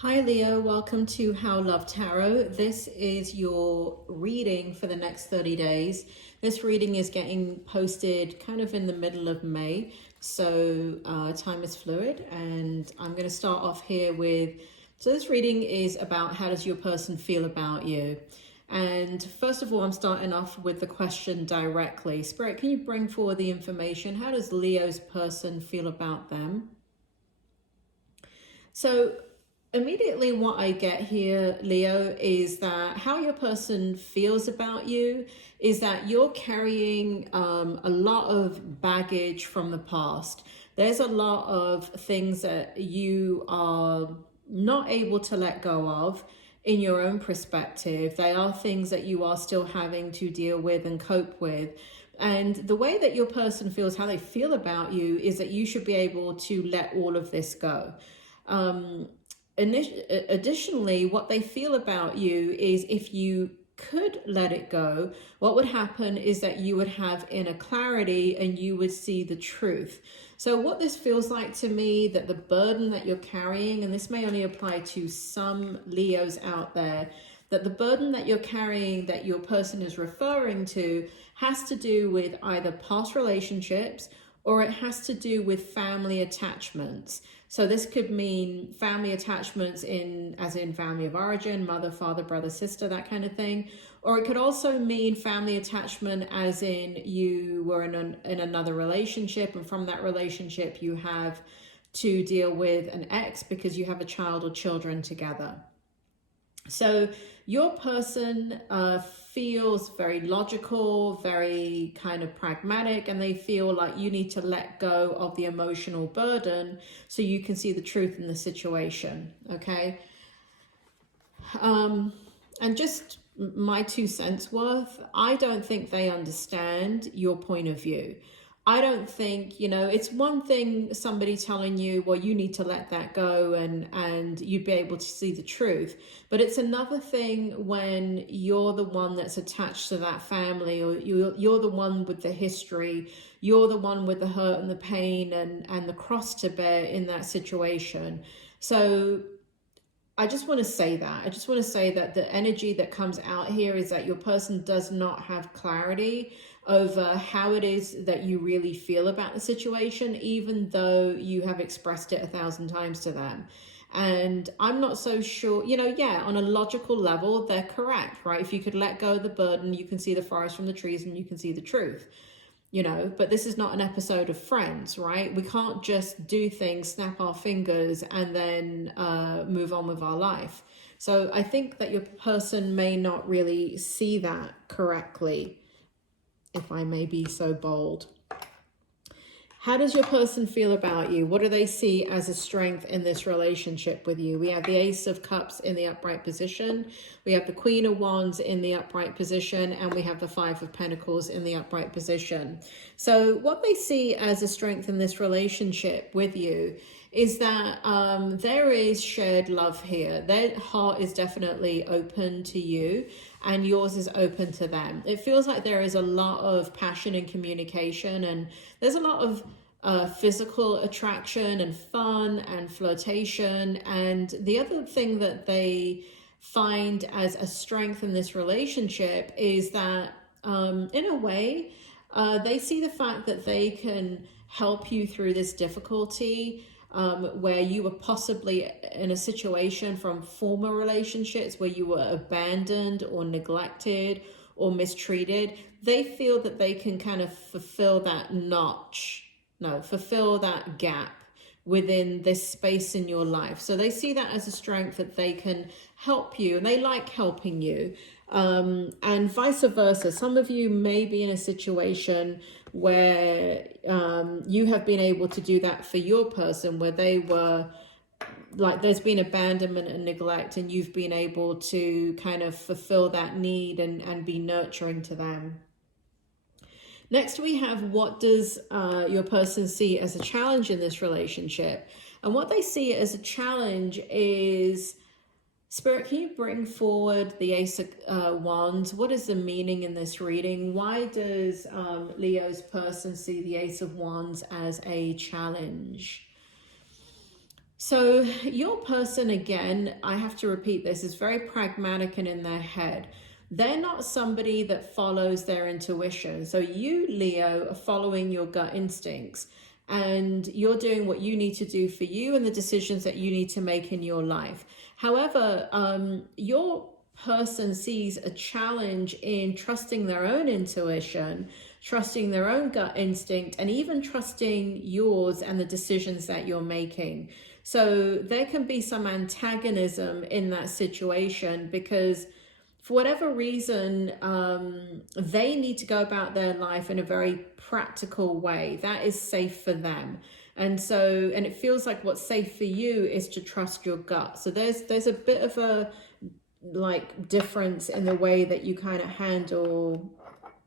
Hi Leo, welcome to How Love Tarot. This is your reading for the next 30 days. This reading is getting posted kind of in the middle of May, so time is fluid, and I'm going to start off here with, so this reading is about how does your person feel about you. And first of all, I'm starting off with the question directly. Spirit, can you bring forward the information? How does Leo's person feel about them? So immediately what I get here, Leo, is that how your person feels about you is that you're carrying a lot of baggage from the past. There's a lot of things that you are not able to let go of in your own perspective. They are things that you are still having to deal with and cope with. And the way that your person feels, how they feel about you, is that you should be able to let all of this go. Additionally, what they feel about you is if you could let it go, what would happen is that you would have inner clarity and you would see the truth. So what this feels like to me, that the burden that you're carrying, and this may only apply to some Leos out there, that the burden that you're carrying, that your person is referring to, has to do with either past relationships or it has to do with family attachments. So this could mean family attachments as in family of origin, mother, father, brother, sister, that kind of thing. Or it could also mean family attachment as in you were in another relationship, and from that relationship you have to deal with an ex because you have a child or children together. So your person feels very logical, very kind of pragmatic, and they feel like you need to let go of the emotional burden so you can see the truth in the situation, okay? And just my 2 cents worth, I don't think they understand your point of view. I don't think, it's one thing somebody telling you, well, you need to let that go and you'd be able to see the truth. But it's another thing when you're the one that's attached to that family, or you're the one with the history, you're the one with the hurt and the pain and the cross to bear in that situation. So I just want to say that. I just want to say that the energy that comes out here is that your person does not have clarity over how it is that you really feel about the situation, even though you have expressed it 1,000 times to them. And I'm not so sure, yeah, on a logical level, they're correct, right? If you could let go of the burden, you can see the forest from the trees and you can see the truth. But this is not an episode of Friends, right? We can't just do things, snap our fingers, and then move on with our life. So I think that your person may not really see that correctly, if I may be so bold. How does your person feel about you? What do they see as a strength in this relationship with you? We have the Ace of Cups in the upright position. We have the Queen of Wands in the upright position. And we have the Five of Pentacles in the upright position. So what they see as a strength in this relationship with you is that there is shared love here. Their heart is definitely open to you and yours is open to them. It feels like there is a lot of passion and communication, and there's a lot of physical attraction and fun and flirtation. And the other thing that they find as a strength in this relationship is that in a way they see the fact that they can help you through this difficulty, where you were possibly in a situation from former relationships where you were abandoned or neglected or mistreated. They feel that they can kind of fulfill that gap within this space in your life. So they see that as a strength, that they can help you and they like helping you. And vice versa. Some of you may be in a situation where you have been able to do that for your person, where they were like, there's been abandonment and neglect, and you've been able to kind of fulfill that need and be nurturing to them. Next, we have, what does your person see as a challenge in this relationship? And what they see as a challenge is, Spirit, can you bring forward the Ace of Wands? What is the meaning in this reading? Why does Leo's person see the Ace of Wands as a challenge? So your person, again, I have to repeat this, is very pragmatic and in their head. They're not somebody that follows their intuition. So you, Leo, are following your gut instincts, and you're doing what you need to do for you and the decisions that you need to make in your life. However, your person sees a challenge in trusting their own intuition, trusting their own gut instinct, and even trusting yours and the decisions that you're making. So there can be some antagonism in that situation because for whatever reason, they need to go about their life in a very practical way that is safe for them. And so, and it feels like what's safe for you is to trust your gut. So there's a bit of a like difference in the way that you kind of handle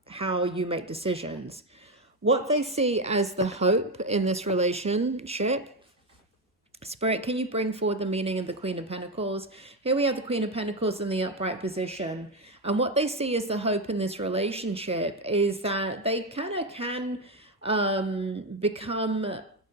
how you make decisions. What they see as the hope in this relationship, Spirit, can you bring forward the meaning of the Queen of Pentacles? Here we have the Queen of Pentacles in the upright position. And what they see as the hope in this relationship is that they kind of can become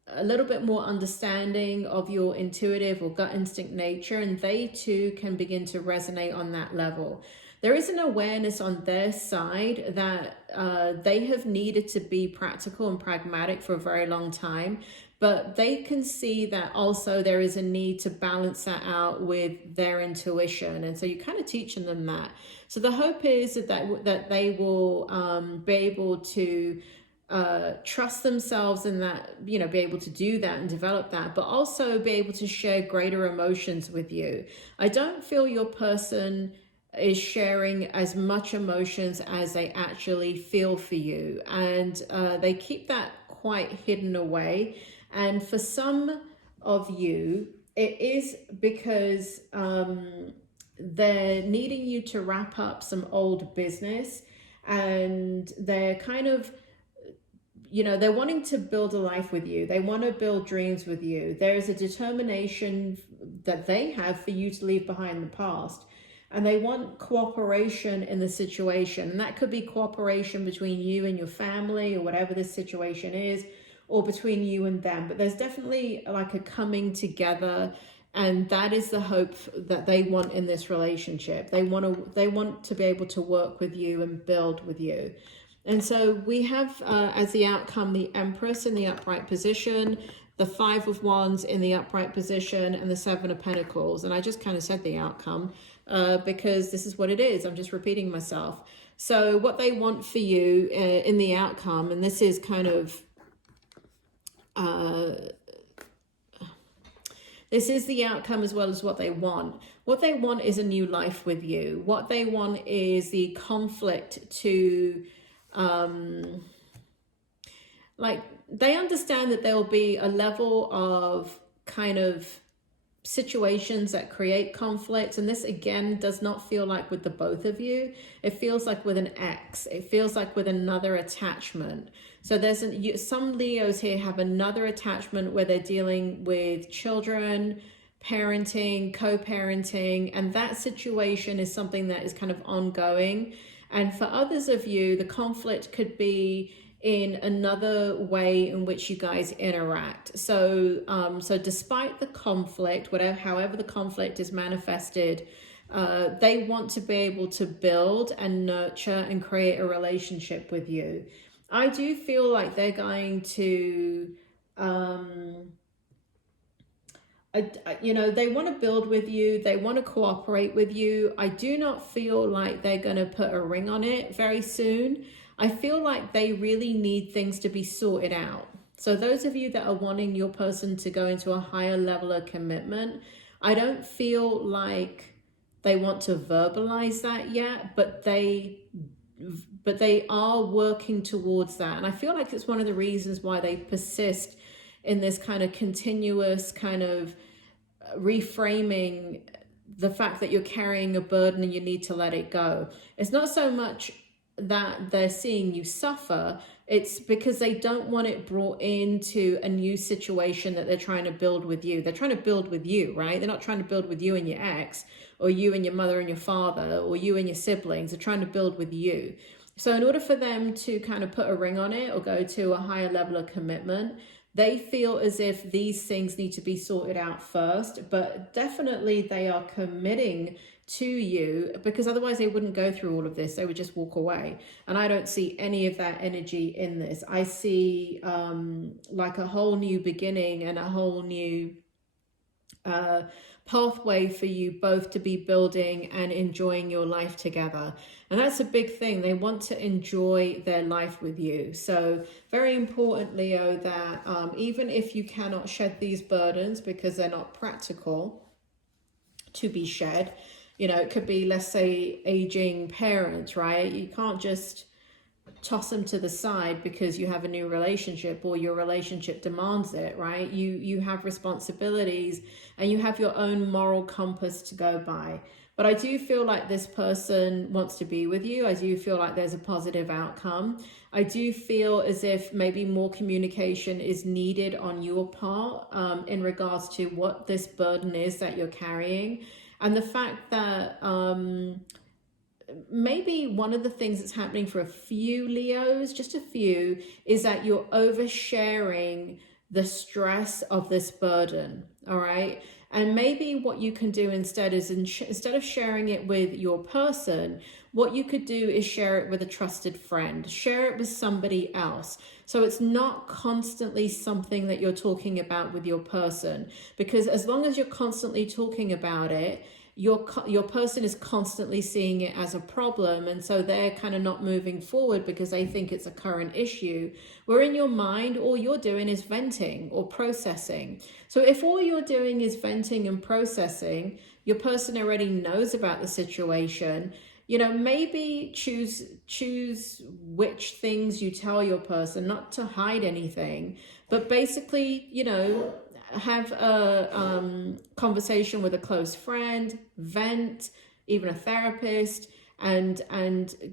a little bit more understanding of your intuitive or gut instinct nature. And they too can begin to resonate on that level. There is an awareness on their side that they have needed to be practical and pragmatic for a very long time. But they can see that also there is a need to balance that out with their intuition. And so you're kind of teaching them that. So the hope is that they will be able to trust themselves in that, you know, be able to do that and develop that, but also be able to share greater emotions with you. I don't feel your person is sharing as much emotions as they actually feel for you. And they keep that quite hidden away. And for some of you, it is because they're needing you to wrap up some old business, and they're kind of, you know, they're wanting to build a life with you. They want to build dreams with you. There is a determination that they have for you to leave behind the past. And they want cooperation in the situation. And that could be cooperation between you and your family or whatever this situation is, or between you and them. But there's definitely like a coming together, and that is the hope that they want in this relationship. They want to be able to work with you and build with you. And so we have as the outcome the Empress in the upright position, the Five of Wands in the upright position, and the Seven of Pentacles. And I just kind of said the outcome because this is what it is. I'm just repeating myself. So what they want for you in the outcome, and this is kind of this is the outcome as well as what they want. What they want is a new life with you. What they want is the conflict to, like, they understand that there will be a level of kind of situations that create conflicts. And this, again, does not feel like with the both of you. It feels like with an ex. It feels like with another attachment. So there's some Leos here have another attachment where they're dealing with children, parenting, co-parenting, and that situation is something that is kind of ongoing. And for others of you, the conflict could be in another way in which you guys interact. So so despite the conflict, however the conflict is manifested, they want to be able to build and nurture and create a relationship with you. I do feel like they're going to, you know, they want to build with you. They want to cooperate with you. I do not feel like they're going to put a ring on it very soon. I feel like they really need things to be sorted out. So those of you that are wanting your person to go into a higher level of commitment, I don't feel like they want to verbalize that yet, but they are working towards that. And I feel like it's one of the reasons why they persist in this kind of continuous kind of reframing the fact that you're carrying a burden and you need to let it go. It's not so much that they're seeing you suffer, it's because they don't want it brought into a new situation that they're trying to build with you. They're trying to build with you, right? They're not trying to build with you and your ex, or you and your mother and your father, or you and your siblings. They're trying to build with you. So in order for them to kind of put a ring on it or go to a higher level of commitment, They feel as if these things need to be sorted out first, but definitely they are committing to you, because otherwise they wouldn't go through all of this. They would just walk away. And I don't see any of that energy in this. I see like a whole new beginning and a whole new pathway for you both to be building and enjoying your life together. And that's a big thing. They want to enjoy their life with you. So very important, Leo, that even if you cannot shed these burdens because they're not practical to be shed, you know, it could be, let's say, aging parents, right? You can't just toss them to the side because you have a new relationship or your relationship demands it, right? You have responsibilities and you have your own moral compass to go by. But I do feel like this person wants to be with you. I do feel like there's a positive outcome. I do feel as if maybe more communication is needed on your part in regards to what this burden is that you're carrying. And the fact that maybe one of the things that's happening for a few Leos, just a few, is that you're oversharing the stress of this burden, all right? And maybe what you can do instead is, instead of sharing it with your person, what you could do is share it with a trusted friend, share it with somebody else. So it's not constantly something that you're talking about with your person, because as long as you're constantly talking about it, your person is constantly seeing it as a problem, and so they're kind of not moving forward because they think it's a current issue. Where in your mind, all you're doing is venting or processing. So if all you're doing is venting and processing, your person already knows about the situation. You know, maybe choose which things you tell your person, not to hide anything, but basically, you know, have a conversation with a close friend, vent, even a therapist, and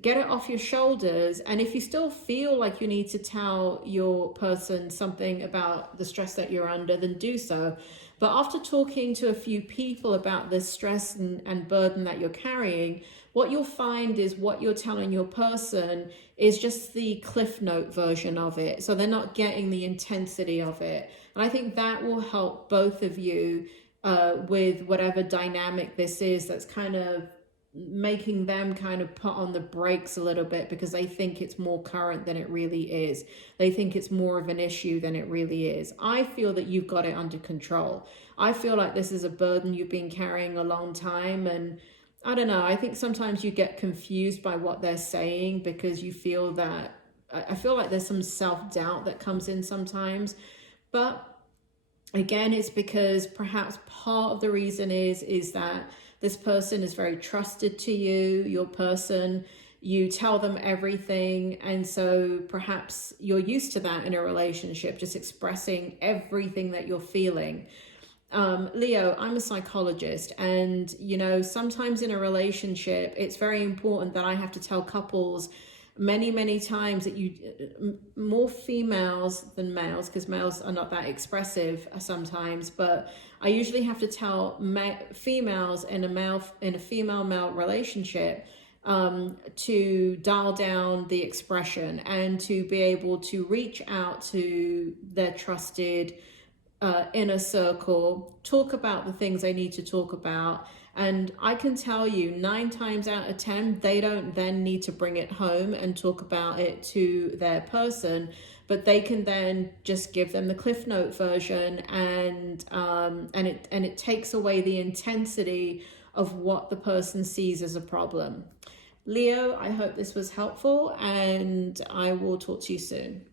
get it off your shoulders. And if you still feel like you need to tell your person something about the stress that you're under, then do so. But after talking to a few people about this stress and burden that you're carrying, what you'll find is what you're telling your person is just the Cliff Note version of it. So they're not getting the intensity of it. And I think that will help both of you with whatever dynamic this is that's kind of making them kind of put on the brakes a little bit because they think it's more current than it really is. They think it's more of an issue than it really is. I feel that you've got it under control. I feel like this is a burden you've been carrying a long time, and I don't know, I think sometimes you get confused by what they're saying because you feel that, I feel like there's some self-doubt that comes in sometimes. But again, it's because perhaps part of the reason is that this person is very trusted to you, your person. You tell them everything, and so perhaps you're used to that in a relationship, just expressing everything that you're feeling. Leo, I'm a psychologist, and you know, sometimes in a relationship, it's very important that I have to tell couples many times that you, more females than males, because males are not that expressive sometimes, but I usually have to tell females in a female-male relationship to dial down the expression and to be able to reach out to their trusted inner circle, talk about the things they need to talk about. And I can tell you 9 times out of 10, they don't then need to bring it home and talk about it to their person, but they can then just give them the Cliff Note version, and it takes away the intensity of what the person sees as a problem. Leo, I hope this was helpful, and I will talk to you soon.